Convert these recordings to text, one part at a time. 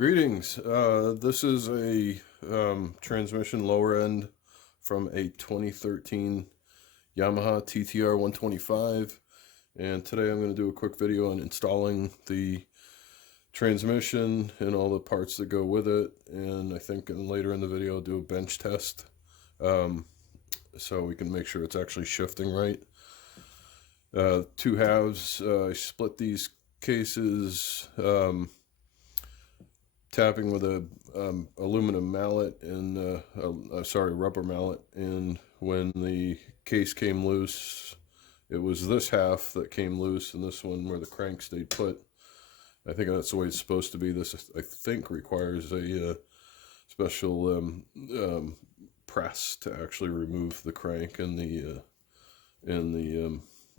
Greetings. This is a transmission lower end from a 2013 Yamaha TTR125, and today I'm going to do a quick video on installing the transmission and all the parts that go with it, and I think later in the video I'll do a bench test so we can make sure it's actually shifting right. Two halves, I split these cases tapping with a aluminum mallet and rubber mallet, and when the case came loose, it was this half that came loose and this one where the crank stayed put. I think that's the way it's supposed to be. This, I think, requires a special press to actually remove the crank and the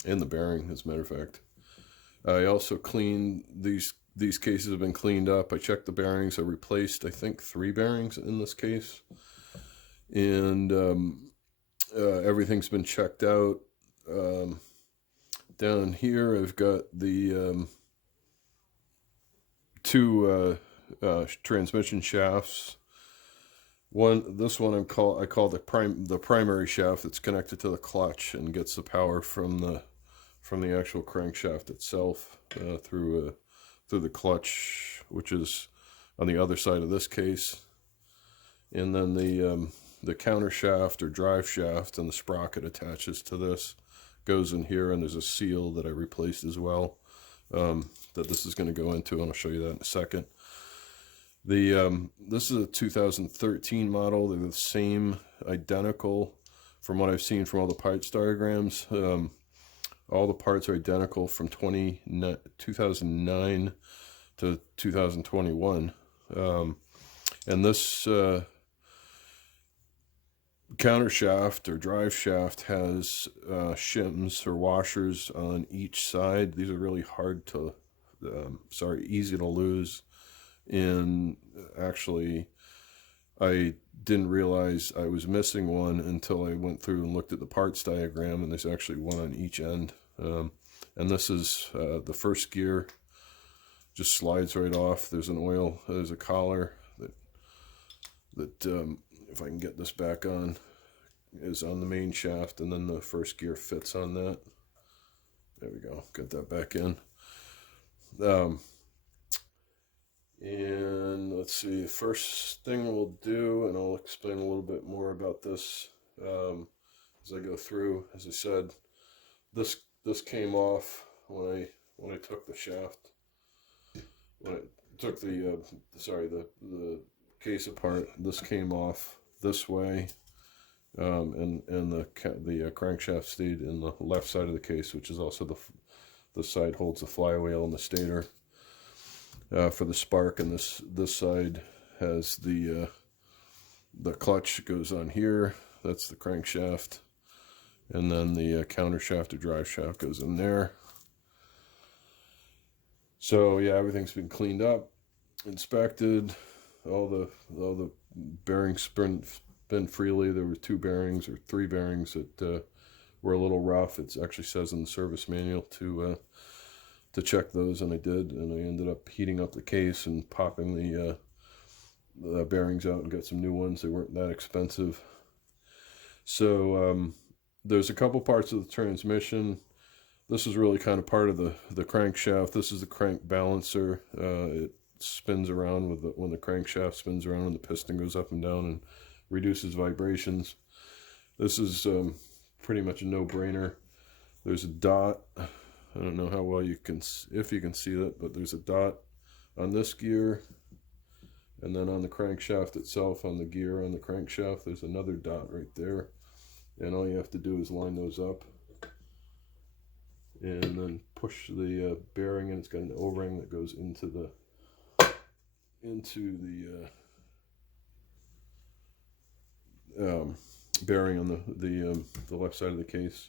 bearing, as a matter of fact. I also cleaned these cases have been cleaned up. I checked the bearings. I replaced, I think, 3 bearings in this case, and everything's been checked out. Down here I've got the two transmission shafts. This one I call the primary shaft that's connected to the clutch and gets the power from the actual crankshaft itself through the clutch, which is on the other side of this case. And then the counter shaft or drive shaft and the sprocket attaches to this goes in here, and there's a seal that I replaced as well that this is going to go into, and I'll show you that in a second. This is a 2013 model. They're the same, identical, from what I've seen from all the parts diagrams. All the parts are identical from 2009 to 2021. And this counter shaft or drive shaft has shims or washers on each side. These are really hard to, easy to lose. And actually, I didn't realize I was missing one until I went through and looked at the parts diagram, and there's actually one on each end. And this is the first gear, just slides right off. There's a collar that if I can get this back on, is on the main shaft, and then the first gear fits on that. There we go, get that back in. And let's see, first thing we'll do, and I'll explain a little bit more about this as I go through. As I said, this came off when I took the shaft, when I took the case apart. This came off this way, and the crankshaft stayed in the left side of the case, which is also the side holds the flywheel and the stator for the spark, and this side has the clutch goes on here. That's the crankshaft, and then the counter shaft or drive shaft goes in there. So yeah, everything's been cleaned up, inspected. All the bearings spin freely. There were 2 bearings or 3 bearings that were a little rough. It actually says in the service manual to check those, and I did, and I ended up heating up the case and popping the bearings out and got some new ones. They weren't that expensive. So there's a couple parts of the transmission. This is really kind of part of the crankshaft. This is the crank balancer. It spins around when the crankshaft spins around and the piston goes up and down and reduces vibrations. This is pretty much a no-brainer. There's a dot. I don't know how well if you can see that, but there's a dot on this gear, and then on the crankshaft itself, on the gear on the crankshaft, there's another dot right there, and all you have to do is line those up and then push the bearing, and it's got an O-ring that goes into the bearing on the left side of the case.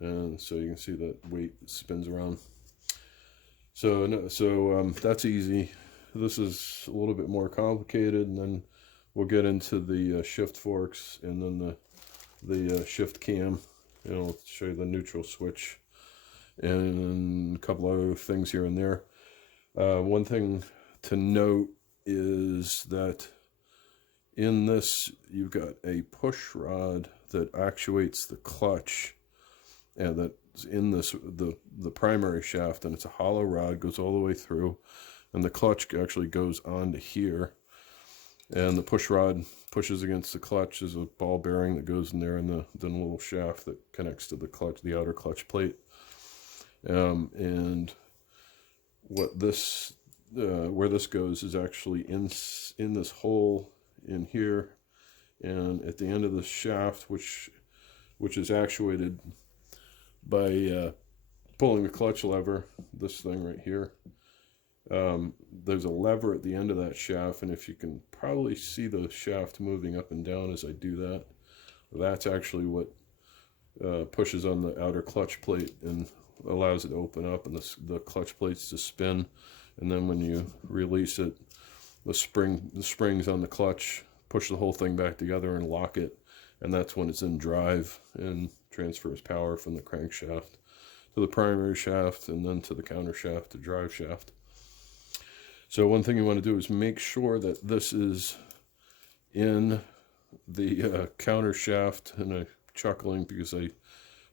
And so you can see that weight spins around. So that's easy. This is a little bit more complicated, and then we'll get into the shift forks, and then the shift cam, and I'll show you the neutral switch, and a couple other things here and there. One thing to note is that in this you've got a push rod that actuates the clutch, and that's in this the primary shaft, and it's a hollow rod, goes all the way through, and the clutch actually goes onto here, and the push rod pushes against the clutch. There's a ball bearing that goes in there, and the little shaft that connects to the clutch, the outer clutch plate. And what this where this goes is actually in this hole in here, and at the end of the shaft, which is actuated by pulling the clutch lever, this thing right here. There's a lever at the end of that shaft, and if you can probably see the shaft moving up and down as I do that, that's actually what pushes on the outer clutch plate and allows it to open up, and the clutch plates to spin. And then when you release it, the springs on the clutch push the whole thing back together and lock it, and that's when it's in drive and transfers power from the crankshaft to the primary shaft, and then to the counter shaft, the drive shaft. So one thing you want to do is make sure that this is in the counter shaft, and I'm chuckling because I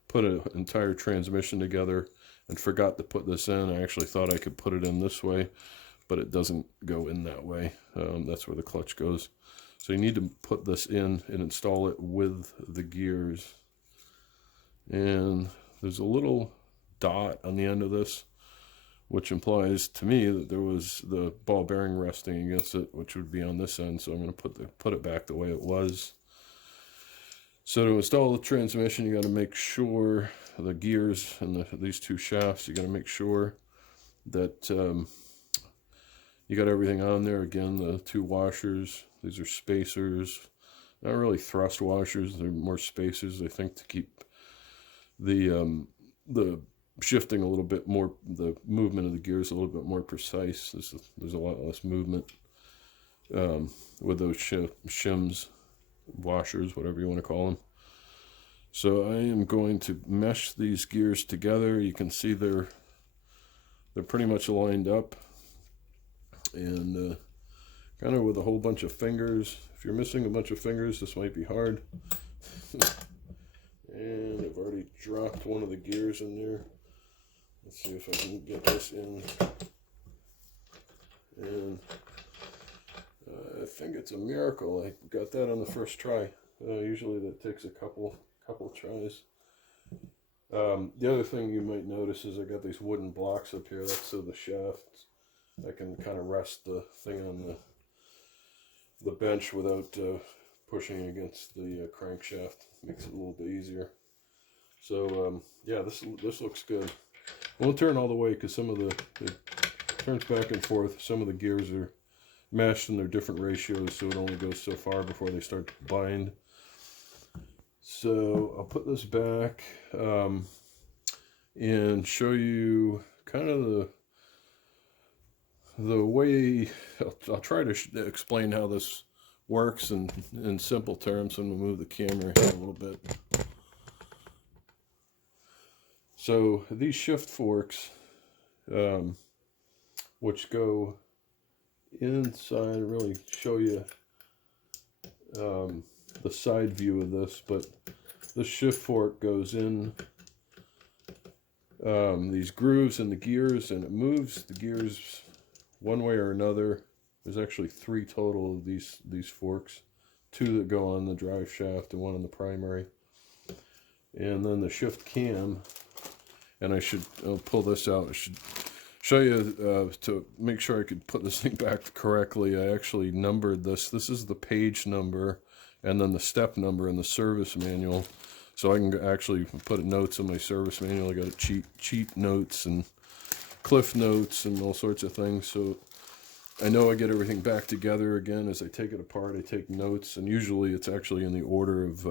put an entire transmission together and forgot to put this in. I actually thought I could put it in this way, but it doesn't go in that way. That's where the clutch goes. So you need to put this in and install it with the gears. And there's a little dot on the end of this, which implies to me that there was the ball bearing resting against it, which would be on this end. So I'm going to put it back the way it was. So to install the transmission, you got to make sure the gears and these two shafts, you got to make sure that you got everything on there. Again, the two washers, these are spacers, not really thrust washers, they're more spacers, I think, to keep the shifting a little bit more, the movement of the gears a little bit more precise. There's a lot less movement with those shims, washers, whatever you want to call them. So I am going to mesh these gears together. You can see they're pretty much lined up, and kind of with a whole bunch of fingers. If you're missing a bunch of fingers, this might be hard. And I've already dropped one of the gears in there. Let's see if I can get this in. And I think it's a miracle I got that on the first try. Usually that takes a couple tries. The other thing you might notice is I got these wooden blocks up here. That's so the shaft, I can kind of rest the thing on the bench without pushing against the crankshaft. Makes it a little bit easier. So yeah, this looks good. I won't turn all the way because some of it turns back and forth. Some of the gears are meshed and they're different ratios, so it only goes so far before they start to bind. So I'll put this back and show you kind of the way. I'll try to explain how this works in simple terms. I'm going to move the camera here a little bit. So these shift forks, which go inside, really show you the side view of this, but the shift fork goes in these grooves in the gears, and it moves the gears one way or another. There's actually 3 total of these forks, 2 that go on the drive shaft and 1 on the primary. And then the shift cam, and I'll pull this out. I should show you to make sure I could put this thing back correctly. I actually numbered this. This is the page number and then the step number in the service manual. So I can actually put notes in my service manual. I got cheat notes and cliff notes and all sorts of things. So I know I get everything back together again. As I take it apart, I take notes, and usually it's actually in the order of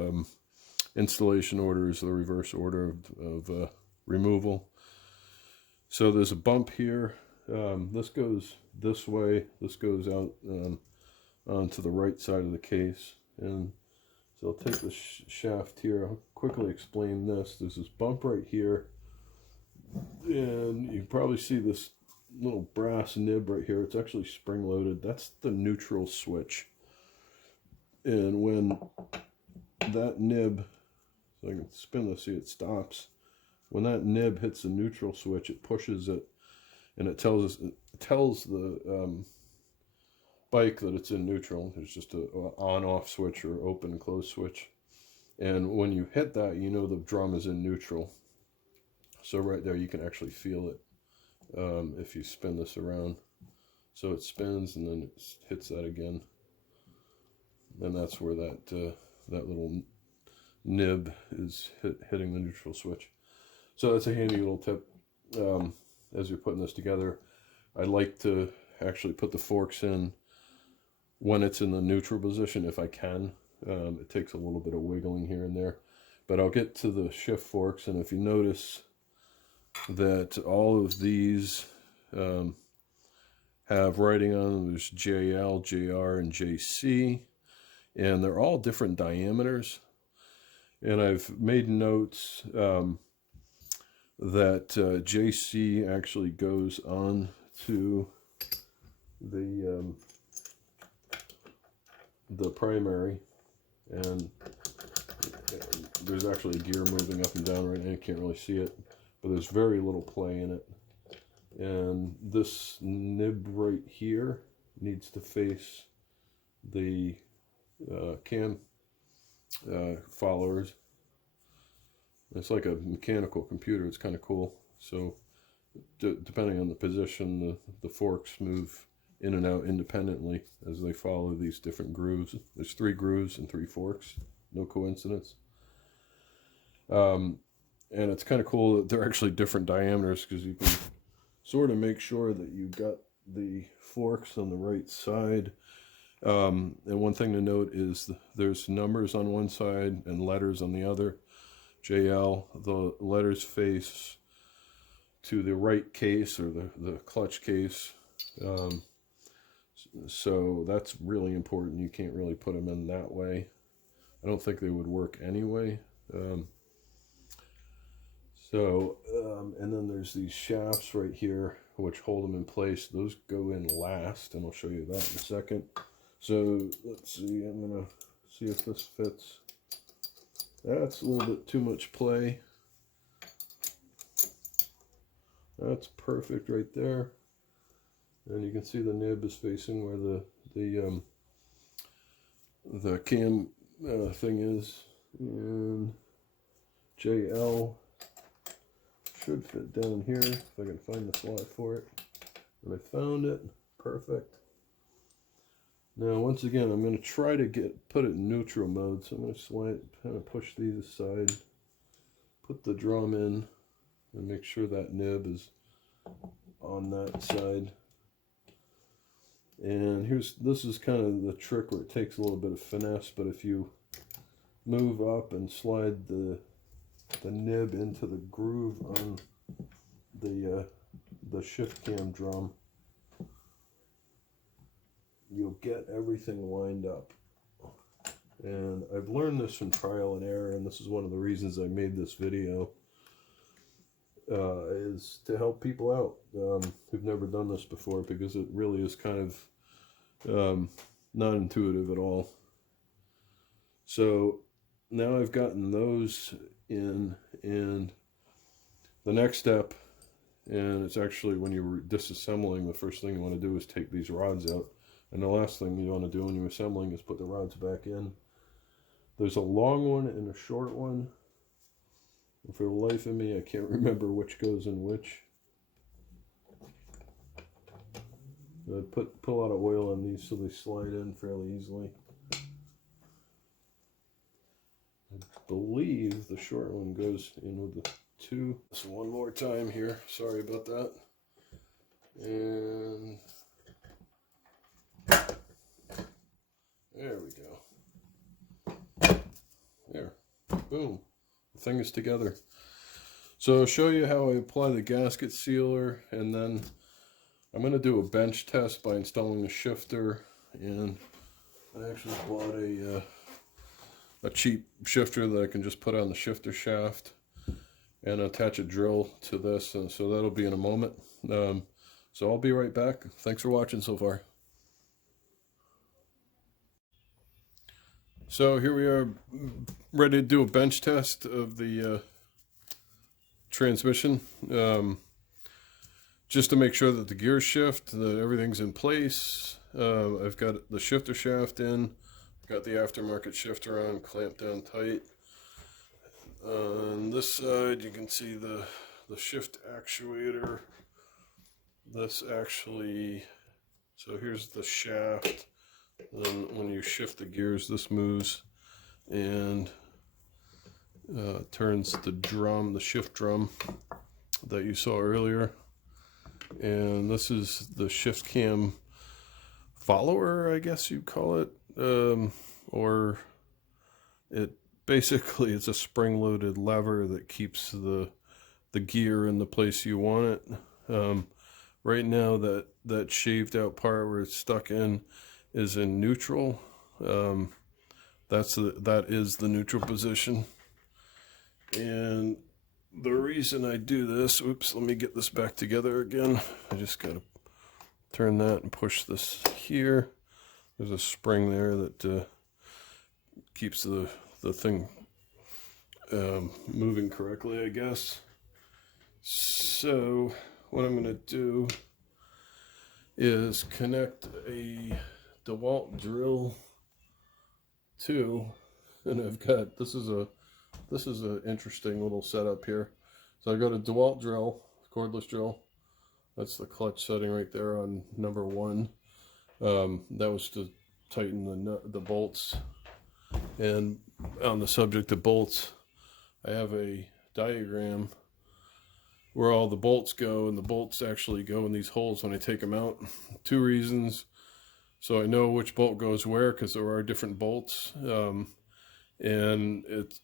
installation order is the reverse order of removal. So there's a bump here. This goes this way. This goes out onto the right side of the case. And so I'll take the shaft here. I'll quickly explain this. There's this bump right here. And you can probably see this little brass nib right here. It's actually spring loaded. That's the neutral switch. And when that nib, so I can spin this, see it stops. When that nib hits the neutral switch, it pushes it, and it tells the bike that it's in neutral. There's just a on-off switch or open-close switch. And when you hit that, you know the drum is in neutral. So right there, you can actually feel it if you spin this around. So it spins and then it hits that again. And that's where that that little nib is hitting the neutral switch. So that's a handy little tip as you're putting this together. I like to actually put the forks in when it's in the neutral position if I can. It takes a little bit of wiggling here and there. But I'll get to the shift forks, and if you notice that all of these have writing on them, there's JL, JR, and JC, and they're all different diameters. And I've made notes that JC actually goes on to the primary, and there's actually a gear moving up and down right now. You can't really see it, but there's very little play in it. And this nib right here needs to face the cam followers. It's like a mechanical computer. It's kind of cool. So depending on the position, the forks move in and out independently as they follow these different grooves. There's 3 grooves and 3 forks. No coincidence. And it's kind of cool that they're actually different diameters, because you can sort of make sure that you've got the forks on the right side. And one thing to note is there's numbers on one side and letters on the other. JL, the letters face to the right case, or the clutch case. So that's really important. You can't really put them in that way. I don't think they would work anyway. And then there's these shafts right here which hold them in place. Those go in last, and I'll show you that in a second. So let's see, I'm gonna see if this fits. That's a little bit too much play. That's perfect right there. And you can see the nib is facing where the cam thing is. And JL should fit down here if I can find the slot for it. And I found it. Perfect. Now, once again, I'm going to try to put it in neutral mode. So I'm going to slide, kind of push these aside, put the drum in, and make sure that nib is on that side. And this is kind of the trick where it takes a little bit of finesse, but if you move up and slide the nib into the groove on the shift cam drum, you'll get everything lined up. And I've learned this from trial and error, and this is one of the reasons I made this video, is to help people out who've never done this before, because it really is kind of not intuitive at all. So now I've gotten those in, and the next step, and it's actually when you're disassembling, the first thing you want to do is take these rods out. And the last thing you want to do when you're assembling is put the rods back in. There's a long one and a short one. And for the life of me, I can't remember which goes in which. I put a lot of oil on these so they slide in fairly easily. I believe the short one goes in with the 2. So one more time here. Sorry about that. And there we go. There. Boom. The thing is together. So I'll show you how I apply the gasket sealer, and then I'm going to do a bench test by installing the shifter. And I actually bought a cheap shifter that I can just put on the shifter shaft and attach a drill to this, and so that'll be in a moment. So I'll be right back. Thanks for watching so far. So here we are, ready to do a bench test of the transmission. Just to make sure that the gears shift, that everything's in place. I've got the shifter shaft in, got the aftermarket shifter on, clamped down tight. On this side, you can see the shift actuator. This actually, so here's the shaft. Then when you shift the gears, this moves and turns the drum, the shift drum that you saw earlier. And this is the shift cam follower, I guess you'd call it, or it basically it's a spring-loaded lever that keeps the gear in the place you want it. Right now, that shaved out part where it's stuck in is in neutral. That is the neutral position. And the reason I do this, oops, let me get this back together again. I just gotta turn that and push this here. There's a spring there that keeps the thing moving correctly, I guess. So what I'm gonna do is connect a DeWalt drill to, and I've got, this is an interesting little setup here. So I've got a DeWalt drill, cordless drill. That's the clutch setting right there on number 1. That was to tighten the bolts. And on the subject of bolts, I have a diagram where all the bolts go, and the bolts actually go in these holes when I take them out. 2 reasons. So I know which bolt goes where, because there are different bolts. And it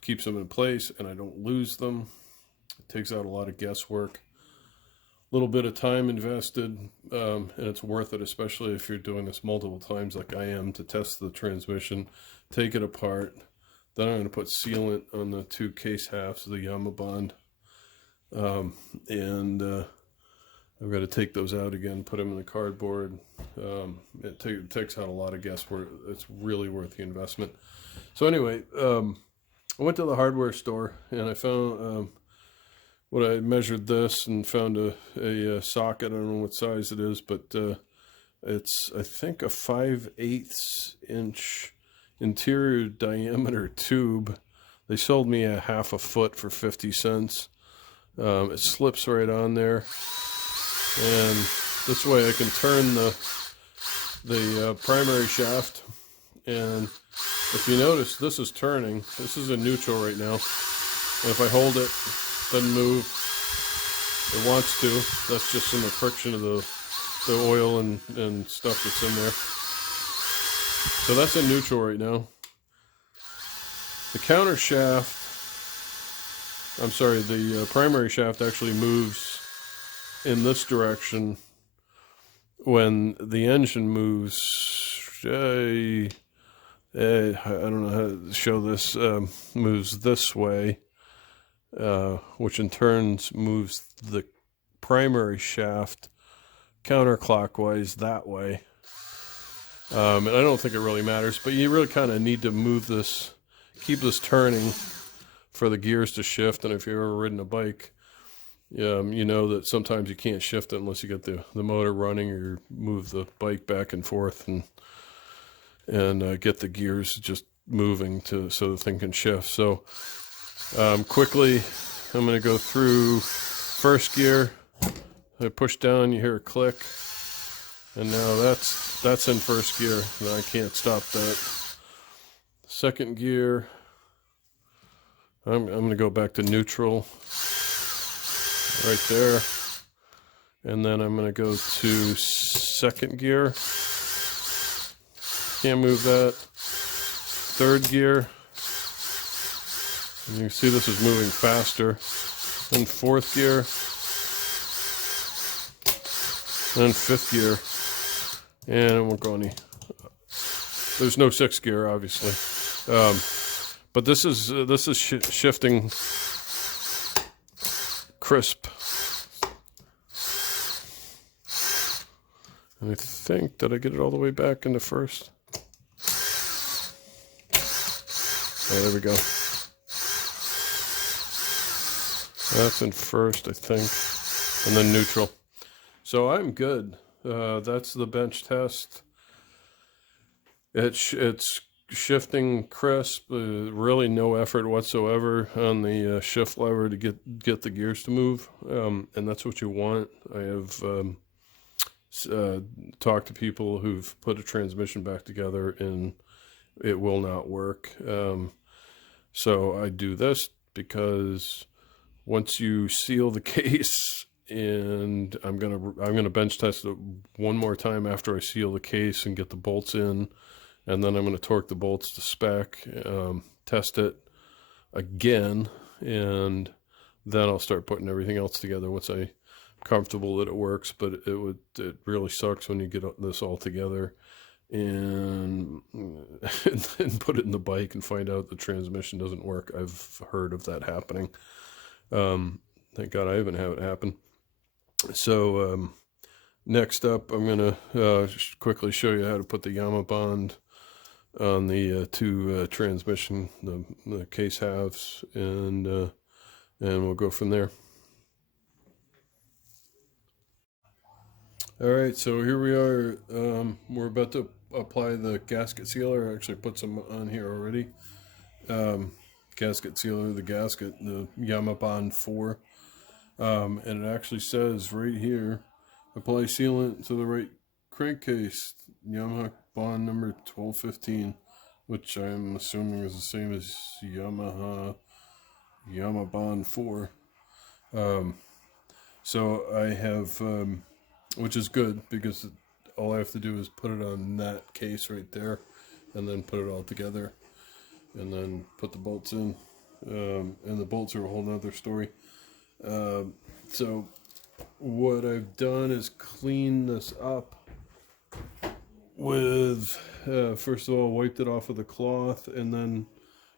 keeps them in place, and I don't lose them. It takes out a lot of guesswork, a little bit of time invested, and it's worth it, especially if you're doing this multiple times like I am, to test the transmission, take it apart. Then I'm going to put sealant on the 2 case halves of the Yamaha bond, and I've got to take those out again, put them in the cardboard. It takes out a lot of guesswork. It's really worth the investment. So anyway, I went to the hardware store, and I found what I measured this and found a socket. I don't know what size it is, but it's, I think, a 5/8 inch interior diameter tube. They sold me a ½ a foot for 50 cents. It slips right on there, and this way I can turn the primary shaft. And if you notice, this is turning. This is in neutral right now. And if I hold it, it doesn't move. It wants to. That's just in the friction of the oil and stuff that's in there. So that's in neutral right now. The counter shaft, I'm sorry, the primary shaft actually moves in this direction when the engine moves. I don't know how to show this. Moves this way, which in turn moves the primary shaft counterclockwise that way. And I don't think it really matters, but you really kind of need to move this, keep this turning for the gears to shift. And if you've ever ridden a bike, you know that sometimes you can't shift it unless you get the motor running, or move the bike back and forth and get the gears just moving so the thing can shift. So quickly, I'm going to go through first gear. I push down, you hear a click, and now that's in first gear. Now I can't stop that. Second gear, I'm going to go back to neutral right there, and then I'm going to go to second gear. Can't move that. Third gear, and you can see this is moving faster. Then fourth gear, and then fifth gear, and it won't go any. There's no sixth gear, obviously, but this is shifting crisp. And I think, did I get it all the way back into first? Oh, there we go. That's in first, I think. And then neutral. So I'm good. That's the bench test. It's shifting crisp, really no effort whatsoever on the shift lever to get the gears to move, and that's what you want. I have talked to people who've put a transmission back together and it will not work. So I do this because once you seal the case, and I'm gonna bench test it one more time after I seal the case and get the bolts in. And then I'm going to torque the bolts to spec, test it again, and then I'll start putting everything else together once I'm comfortable that it works. But it really sucks when you get this all together and then put it in the bike and find out the transmission doesn't work. I've heard of that happening. Thank God I haven't had it happen. So next up, I'm going to quickly show you how to put the Yamaha bond on the two transmission, the case halves, and we'll go from there. All right, so here we are. We're about to apply the gasket sealer. I actually put some on here already. Gasket sealer, the gasket, the Yamaha Bond 4. And it actually says right here, apply sealant to the right crankcase, Yamaha Bond number 1215. Which I'm assuming is the same as Yamaha Bond 4. So I have, which is good because all I have to do is put it on that case right there and then put it all together and then put the bolts in. And the bolts are a whole nother story. So what I've done is clean this up with, first of all, wiped it off with a cloth and then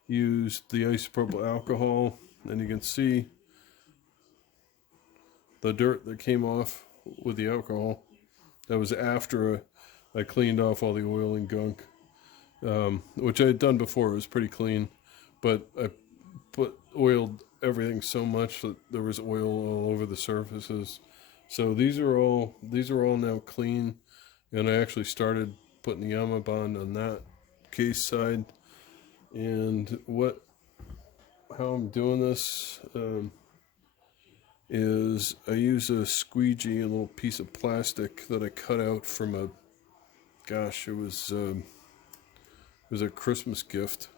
used the isopropyl alcohol, and you can see the dirt that came off with the alcohol. That was after I cleaned off all the oil and gunk, which I had done before. It was pretty clean, but I oiled everything so much that there was oil all over the surfaces. So these are all now clean, and I actually started putting the Yamaha bond on that case side. And how I'm doing this is I use a squeegee, a little piece of plastic that I cut out from a, gosh, it was a Christmas gift.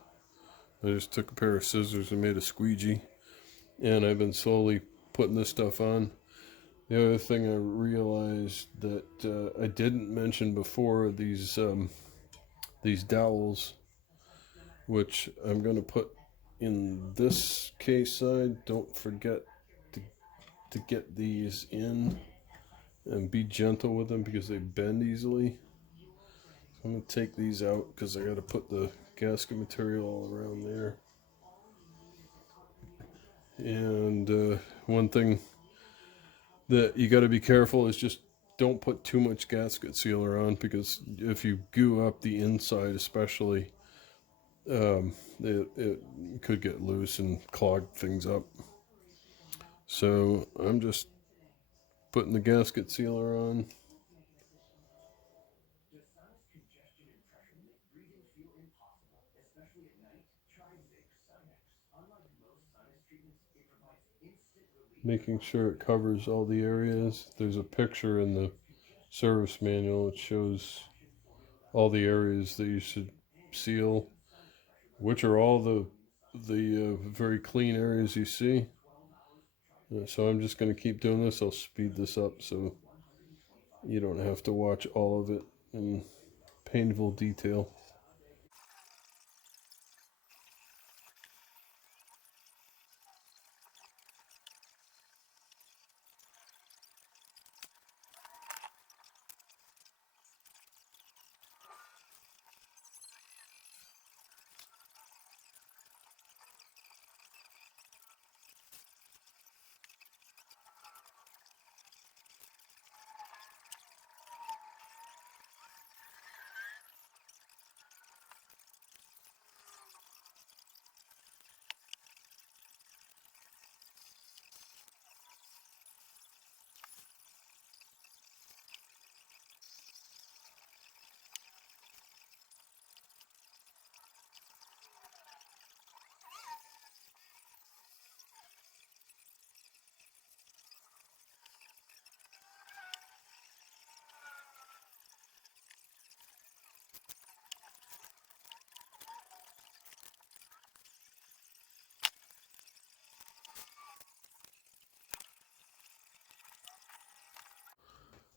I just took a pair of scissors and made a squeegee, and I've been slowly putting this stuff on. The other thing I realized that I didn't mention before, these dowels, which I'm going to put in this case side. Don't forget to get these in and be gentle with them because they bend easily. So I'm going to take these out because I got to put the gasket material all around there. And one thing that you got to be careful is just don't put too much gasket sealer on, because if you goo up the inside especially, it could get loose and clog things up. So I'm just putting the gasket sealer on. Making sure it covers all the areas. There's a picture in the service manual that shows all the areas that you should seal, which are all the very clean areas you see. So I'm just going to keep doing this. I'll speed this up so you don't have to watch all of it in painful detail.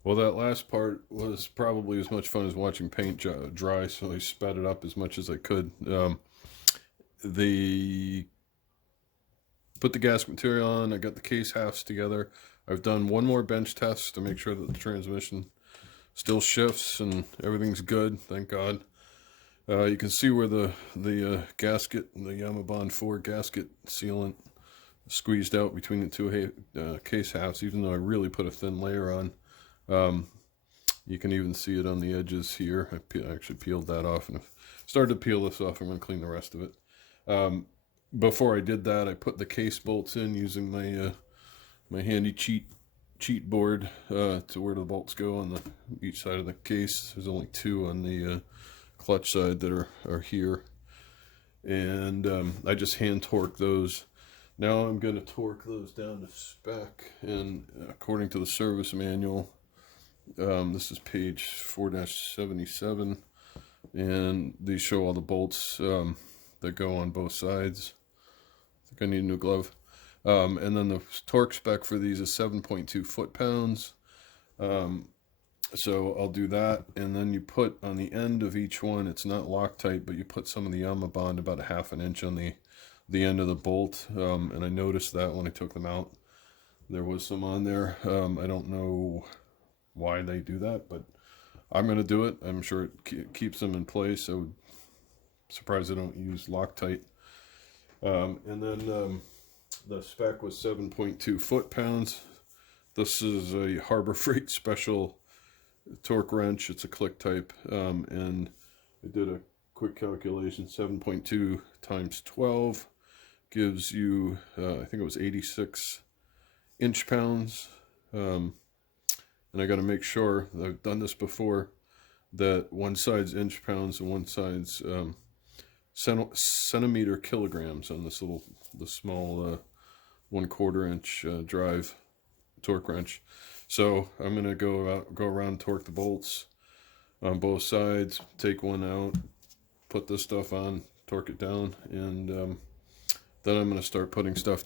Well, that last part was probably as much fun as watching paint dry, so I sped it up as much as I could. The Put the gasket material on, I got the case halves together. I've done one more bench test to make sure that the transmission still shifts and everything's good, thank God. You can see where the gasket, the Yamaha 4 gasket sealant squeezed out between the two case halves, even though I really put a thin layer on. You can even see it on the edges here. I actually peeled that off, and I've started to peel this off. I'm going to clean the rest of it. Before I did that, I put the case bolts in using my my handy cheat board to where the bolts go on each side of the case. There's only two on the clutch side that are here, and I just hand torque those. Now I'm going to torque those down to spec, and according to the service manual, this is page 4-77, and these show all the bolts that go on both sides. I think I need a new glove. And then the torque spec for these is 7.2 foot-pounds. So I'll do that, and then you put on the end of each one, it's not Loctite, but you put some of the Yamaha about 1/2 inch on the end of the bolt, and I noticed that when I took them out. There was some on there. I don't know why they do that, but I'm going to do it. I'm sure it keeps them in place. I would surprised I don't use Loctite. And then the spec was 7.2 foot-pounds. This is a Harbor Freight special torque wrench. It's a click type, and I did a quick calculation. 7.2 times 12 gives you, I think it was 86 inch-pounds. And I got to make sure, I've done this before, that one side's inch-pounds and one side's centimeter kilograms on the small 1/4 inch drive torque wrench. So I'm gonna go around and torque the bolts on both sides, take one out, put this stuff on, torque it down, and then I'm gonna start putting stuff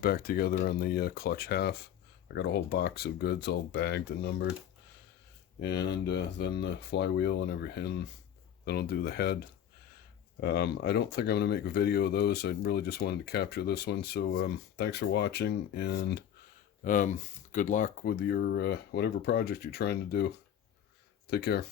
back together on the clutch half. I got a whole box of goods all bagged and numbered, and then the flywheel and everything. Then I'll do the head. I don't think I'm going to make a video of those. I really just wanted to capture this one. So thanks for watching, and good luck with your whatever project you're trying to do. Take care.